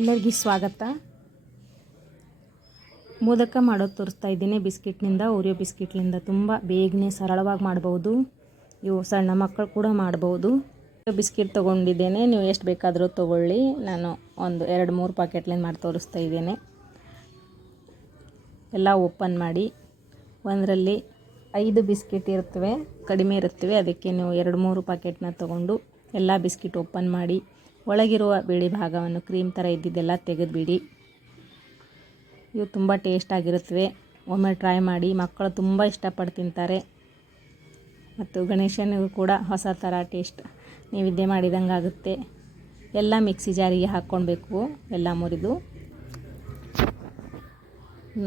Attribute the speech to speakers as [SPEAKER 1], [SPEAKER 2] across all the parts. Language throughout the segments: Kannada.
[SPEAKER 1] ಎಲ್ಲರಿಗೂ ಸ್ವಾಗತ. ಮೋದಕ ಮಾಡೋದು ತೋರಿಸ್ತಾ ಇದ್ದೀನಿ. ಬಿಸ್ಕಿಟ್ನಿಂದ ಓರಿಯೋ ಬಿಸ್ಕಿಟ್ನಿಂದ ತುಂಬ ಬೇಗನೆ ಸರಳವಾಗಿ ಮಾಡ್ಬೋದು. ಇವು ಸಣ್ಣ ಮಕ್ಕಳು ಕೂಡ ಮಾಡ್ಬೋದು. ಬಿಸ್ಕಿಟ್ ತೊಗೊಂಡಿದ್ದೇನೆ. ನೀವು ಎಷ್ಟು ಬೇಕಾದರೂ ತೊಗೊಳ್ಳಿ. ನಾನು ಒಂದು ಎರಡು, ಮೂರು ಪ್ಯಾಕೆಟ್ಲಿಂದ ಮಾಡಿ ತೋರಿಸ್ತಾ ಇದ್ದೇನೆ. ಎಲ್ಲ ಓಪನ್ ಮಾಡಿ. ಒಂದರಲ್ಲಿ ಐದು ಬಿಸ್ಕಿಟ್ ಇರ್ತವೆ ಕಡಿಮೆ ಇರುತ್ತವೆ. ಅದಕ್ಕೆ ನೀವು ಎರಡು, ಮೂರು ಪ್ಯಾಕೆಟ್ನ ತೊಗೊಂಡು ಎಲ್ಲ ಬಿಸ್ಕಿಟ್ ಓಪನ್ ಮಾಡಿ. ಒಳಗಿರುವ ಬಿಳಿ ಭಾಗವನ್ನು ಕ್ರೀಮ್ ಥರ ಇದ್ದಿದ್ದೆಲ್ಲ ತೆಗೆದುಬಿಡಿ. ಇವು ತುಂಬ ಟೇಸ್ಟಾಗಿರುತ್ತವೆ ಒಮ್ಮೆ ಟ್ರೈ ಮಾಡಿ ಮಕ್ಕಳು ತುಂಬ ಇಷ್ಟಪಟ್ಟು ತಿಂತಾರೆ. ಮತ್ತು ಗಣೇಶನಿಗೂ ಕೂಡ ಹೊಸ ಥರ ಟೇಸ್ಟ್ ನೈವೇದ್ಯ ಮಾಡಿದಂಗೆ ಆಗುತ್ತೆ. ಎಲ್ಲ ಮಿಕ್ಸಿ ಜಾರಿಗೆ ಹಾಕ್ಕೊಳ್ಬೇಕು, ಎಲ್ಲ ಮುರಿದು.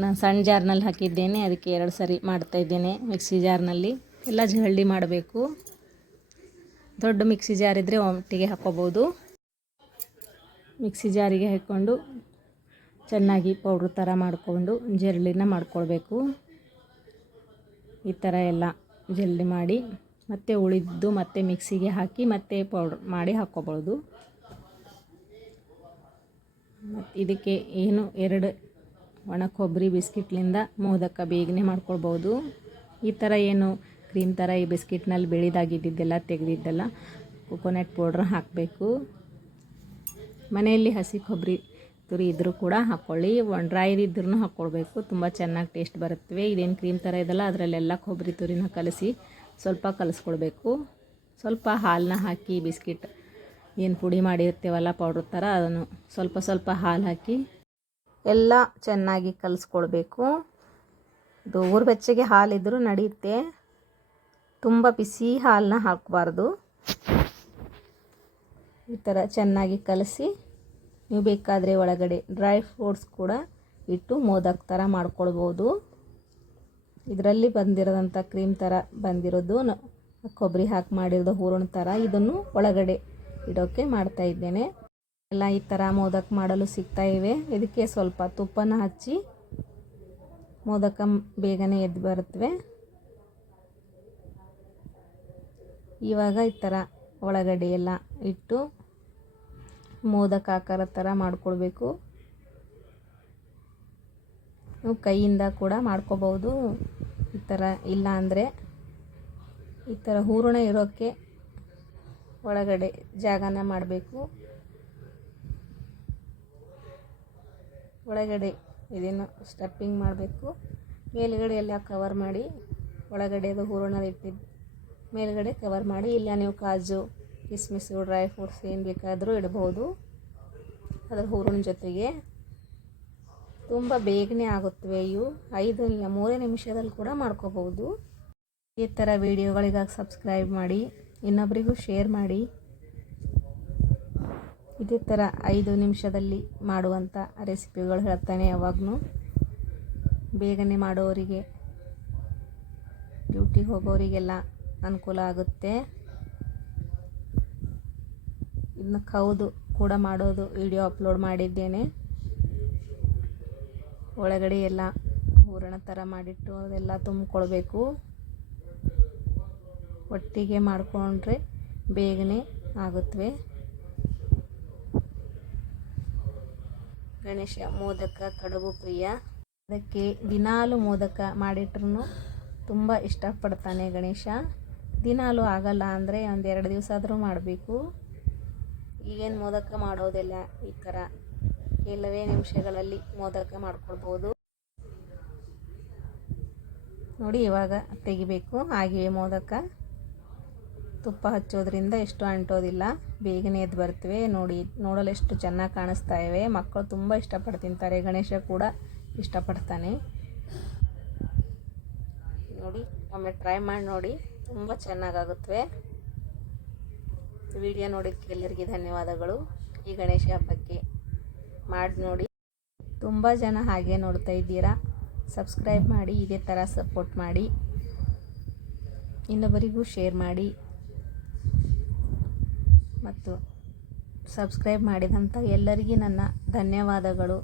[SPEAKER 1] ನಾನು ಸಣ್ಣ ಜಾರ್ನಲ್ಲಿ ಹಾಕಿದ್ದೇನೆ, ಅದಕ್ಕೆ ಎರಡು ಸರಿ ಮಾಡ್ತಾ ಇದ್ದೇನೆ ಮಿಕ್ಸಿ ಜಾರ್ನಲ್ಲಿ. ಎಲ್ಲ ಜಲ್ಡಿ ಮಾಡಬೇಕು. ದೊಡ್ಡ ಮಿಕ್ಸಿ ಜಾರ್ ಇದ್ದರೆ ಒಟ್ಟಿಗೆ ಹಾಕ್ಕೋಬೋದು. ಮಿಕ್ಸಿ ಜಾರಿಗೆ ಹಾಕ್ಕೊಂಡು ಚೆನ್ನಾಗಿ ಪೌಡ್ರ್ ಥರ ಮಾಡಿಕೊಂಡು ಜರಳಿನ ಮಾಡ್ಕೊಳ್ಬೇಕು. ಈ ಥರ ಎಲ್ಲ ಜಲ್ಲಿ ಮಾಡಿ ಮತ್ತೆ ಉಳಿದು ಮತ್ತೆ ಮಿಕ್ಸಿಗೆ ಹಾಕಿ ಮತ್ತೆ ಪೌಡ್ರ್ ಮಾಡಿ ಹಾಕ್ಕೋಬೋದು ಮತ್ತು ಇದಕ್ಕೆ ಏನು ಎರಡು ಒಣ ಕೊಬ್ಬರಿ ಬಿಸ್ಕಿಟ್ಲಿಂದ ಮೋದಕ ಬೇಗನೆ ಮಾಡ್ಕೊಳ್ಬೋದು. ಈ ಥರ ಏನು ಕ್ರೀಮ್ ಥರ ಈ ಬಿಸ್ಕಿಟ್ನಲ್ಲಿ ಬೆಳೆದಾಗಿದ್ದಿದ್ದೆಲ್ಲ ತೆಗೆದಿದ್ದೆಲ್ಲ ಕೊಕೊನಟ್ ಪೌಡ್ರ್ ಹಾಕಬೇಕು. ಮನೆಯಲ್ಲಿ ಹಸಿ ಕೊಬ್ಬರಿ ತುರಿ ಇದ್ದರೂ ಕೂಡ ಹಾಕ್ಕೊಳ್ಳಿ ಒಣ ಡ್ರೈ ಇದ್ರೂ ಹಾಕ್ಕೊಳ್ಬೇಕು ತುಂಬ ಚೆನ್ನಾಗಿ ಟೇಸ್ಟ್ ಬರುತ್ತವೆ ಇದೇನು ಕ್ರೀಮ್ ಥರ ಇದೆಲ್ಲ, ಅದರಲ್ಲೆಲ್ಲ ಕೊಬ್ಬರಿ ತುರಿನ ಕಲಸಿ ಸ್ವಲ್ಪ ಕಲಿಸ್ಕೊಳ್ಬೇಕು. ಸ್ವಲ್ಪ ಹಾಲನ್ನ ಹಾಕಿ ಬಿಸ್ಕಿಟ್, ಏನು ಪುಡಿ ಮಾಡಿರ್ತೇವಲ್ಲ ಪೌಡ್ರ್ ಥರ ಅದನ್ನು ಸ್ವಲ್ಪ ಸ್ವಲ್ಪ ಹಾಲು ಹಾಕಿ ಎಲ್ಲ ಚೆನ್ನಾಗಿ ಕಲಿಸ್ಕೊಳ್ಬೇಕು. ಇದು ಊರು ಬೆಚ್ಚಗೆ ಹಾಲಿದ್ದರೂ ನಡೆಯುತ್ತೆ ತುಂಬ ಬಿಸಿ ಹಾಲನ್ನ ಹಾಕಬಾರ್ದು. ಈ ಥರ ಚೆನ್ನಾಗಿ ಕಲಸಿ, ನೀವು ಬೇಕಾದರೆ ಒಳಗಡೆ ಡ್ರೈ ಫ್ರೂಟ್ಸ್ ಕೂಡ ಇಟ್ಟು ಮೋದಕ್ ಥರ ಮಾಡ್ಕೊಳ್ಬೋದು. ಇದರಲ್ಲಿ ಬಂದಿರೋದಂಥ ಕ್ರೀಮ್ ಥರ ಬಂದಿರೋದು ಕೊಬ್ಬರಿ ಹಾಕಿ ಮಾಡಿರೋದು ಹೂರಣ ಥರ ಇದನ್ನು ಒಳಗಡೆ ಇಡೋಕ್ಕೆ ಮಾಡ್ತಾ ಇದ್ದೇನೆ. ಎಲ್ಲ ಈ ಥರ ಮೋದಕ್ ಮಾಡಲು ಸಿಗ್ತಾ ಇವೆ. ಇದಕ್ಕೆ ಸ್ವಲ್ಪ ತುಪ್ಪನ ಹಚ್ಚಿ ಮೋದಕ ಬೇಗನೆ ಎದ್ದು ಬರುತ್ತವೆ ಇವಾಗ ಈ ಥರ ಒಳಗಡೆ ಎಲ್ಲ ಇಟ್ಟು ಮೋದಕ ಆಕಾರ ಥರ ಮಾಡ್ಕೊಳ್ಬೇಕು. ನೀವು ಕೈಯಿಂದ ಕೂಡ ಮಾಡ್ಕೋಬೋದು ಈ ಥರ ಇಲ್ಲ ಅಂದರೆ ಈ ಥರ ಹೂರಣ ಇರೋಕ್ಕೆ ಒಳಗಡೆ ಜಾಗನ ಮಾಡಬೇಕು. ಒಳಗಡೆ ಇದೇನು ಸ್ಟಪ್ಪಿಂಗ್ ಮಾಡಬೇಕು. ಮೇಲುಗಡೆ ಎಲ್ಲ ಕವರ್ ಮಾಡಿ ಒಳಗಡೆ ಅದು ಹೂರಣ ಇಟ್ಟಿದ್ದು ಮೇಲುಗಡೆ ಕವರ್ ಮಾಡಿ, ಇಲ್ಲ ನೀವು ಕಾಜು ಕಿಸ್ಮಿಸ್ಸು ಡ್ರೈ ಫ್ರೂಟ್ಸ್ ಏನು ಬೇಕಾದರೂ ಇಡ್ಬೋದು. ಅದರ ಹೂರಣ ಜೊತೆಗೆ ತುಂಬ ಬೇಗನೆ ಆಗುತ್ತವೆ ಇವು. ಐದು ಮೂರೇ ನಿಮಿಷದಲ್ಲಿ ಕೂಡ ಮಾಡ್ಕೋಬೋದು ಈ ಥರ ವೀಡಿಯೋಗಳಿಗಾಗಿ ಸಬ್ಸ್ಕ್ರೈಬ್ ಮಾಡಿ ಇನ್ನೊಬ್ಬರಿಗೂ ಶೇರ್ ಮಾಡಿ. ಇದೇ ಥರ ಐದು ನಿಮಿಷದಲ್ಲಿ ಮಾಡುವಂಥ ರೆಸಿಪಿಗಳು ಹೇಳ್ತಾನೆ ಯಾವಾಗಲೂ. ಬೇಗನೆ ಮಾಡೋರಿಗೆ ಡ್ಯೂಟಿಗೆ ಹೋಗೋರಿಗೆಲ್ಲ ಅನುಕೂಲ ಆಗುತ್ತೆ. ಇದನ್ನ ಕೌದು ಕೂಡ ಮಾಡೋದು, ವಿಡಿಯೋ ಅಪ್ಲೋಡ್ ಮಾಡಿದ್ದೇನೆ. ಒಳಗಡೆ ಎಲ್ಲ ಹೂರಣ ಥರ ಮಾಡಿಟ್ಟು ಅದೆಲ್ಲ ತುಂಬಿಕೊಳ್ಬೇಕು. ಒಟ್ಟಿಗೆ ಮಾಡಿಕೊಂಡ್ರೆ ಬೇಗನೆ ಆಗುತ್ತವೆ ಗಣೇಶ ಮೋದಕ, ಕಡುಬು ಪ್ರಿಯ. ಅದಕ್ಕೆ ದಿನಾಲು ಮೋದಕ ಮಾಡಿಟ್ರು ತುಂಬ ಇಷ್ಟಪಡ್ತಾನೆ ಗಣೇಶ. ದಿನಾಲು ಆಗಲ್ಲ ಅಂದರೆ ಒಂದು ಎರಡು ದಿವಸ ಆದರೂ ಮಾಡಬೇಕು. ಈಗೇನು ಮೋದಕ ಮಾಡೋದಿಲ್ಲ ಈ ಥರ ಕೆಲವೇ ನಿಮಿಷಗಳಲ್ಲಿ ಮೋದಕ ಮಾಡ್ಕೊಳ್ಬೋದು. ನೋಡಿ ಇವಾಗ ತೆಗಿಬೇಕು. ಆಗಿವೆ ಮೋದಕ. ತುಪ್ಪ ಹಚ್ಚೋದ್ರಿಂದ ಎಷ್ಟು ಅಂಟೋದಿಲ್ಲ. ಬೇಗನೆ ಎದ್ದು ಬರ್ತವೆ. ನೋಡಿ, ನೋಡಲು ಎಷ್ಟು ಚೆನ್ನಾಗಿ ಕಾಣಿಸ್ತಾ ಇವೆ. ಮಕ್ಕಳು ತುಂಬ ಇಷ್ಟಪಟ್ಟು ತಿಂತಾರೆ ಗಣೇಶ ಕೂಡ ಇಷ್ಟಪಡ್ತಾನೆ. ನೋಡಿ, ಒಮ್ಮೆ ಟ್ರೈ ಮಾಡಿ ನೋಡಿ. ತುಂಬ ಚೆನ್ನಾಗಾಗುತ್ತವೆ. ವಿಡಿಯೋ ನೋಡಿದ್ದಕ್ಕೆ ಎಲ್ಲರಿಗೆ ಧನ್ಯವಾದಗಳು. ಈ ಗಣೇಶ ಹಬ್ಬಕ್ಕೆ ಮಾಡಿ ನೋಡಿ. ತುಂಬ ಜನ ಹಾಗೆ ನೋಡ್ತಾ ಇದ್ದೀರಾ. ಸಬ್ಸ್ಕ್ರೈಬ್ ಮಾಡಿ, ಇದೇ ಥರ ಸಪೋರ್ಟ್ ಮಾಡಿ. ಇನ್ನೊಬ್ಬರಿಗೂ ಶೇರ್ ಮಾಡಿ. ಮತ್ತು ಸಬ್ಸ್ಕ್ರೈಬ್ ಮಾಡಿದಂಥ ಎಲ್ಲರಿಗೂ ನನ್ನ ಧನ್ಯವಾದಗಳು.